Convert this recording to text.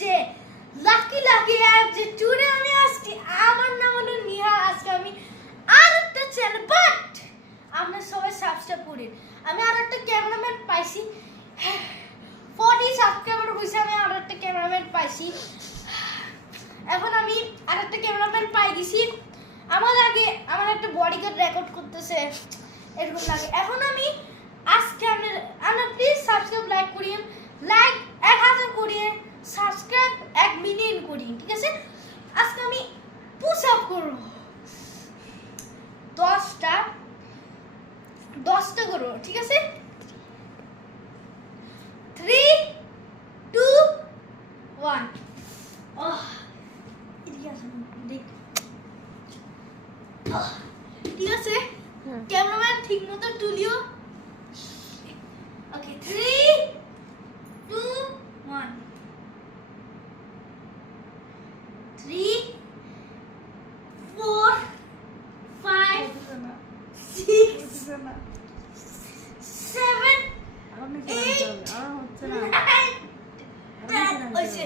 আসছে lucky lucky app যে today আমি আসছি। আমার নাম হলো নিহা। আজকে আমি আরেকটা চ্যানেল বাট আপনারা সবাই সাবস্ক্রাইব করেন। আমি আরেকটা ক্যামেরাম্যান পাইছি, 40 সাবস্ক্রাইবার হইছে। আমি আরেকটা ক্যামেরাম্যান পাইছি। এখন আমি আরেকটা ক্যামেরাম্যান পাই গেছি। আমার আগে আমার একটা বডিগার্ড রেকর্ড করতেছে এরকম লাগে। এখন আমি আজকে আপনারা প্লিজ সাবস্ক্রাইব লাইক করিয়েন, লাইক 1000 করিয়ে সাবস্ক্রাইব 1 মিলিয়ন করি, ঠিক আছে? আজকে আমি পুশ আপ করব 10টা করব, ঠিক আছে? 3 2 1 ঠিক আছে? ক্যামেরাম্যান ঠিক মতো তুলিও। ওকে 3 2 1 3 4 5 6 7 8 9 10 ওইছে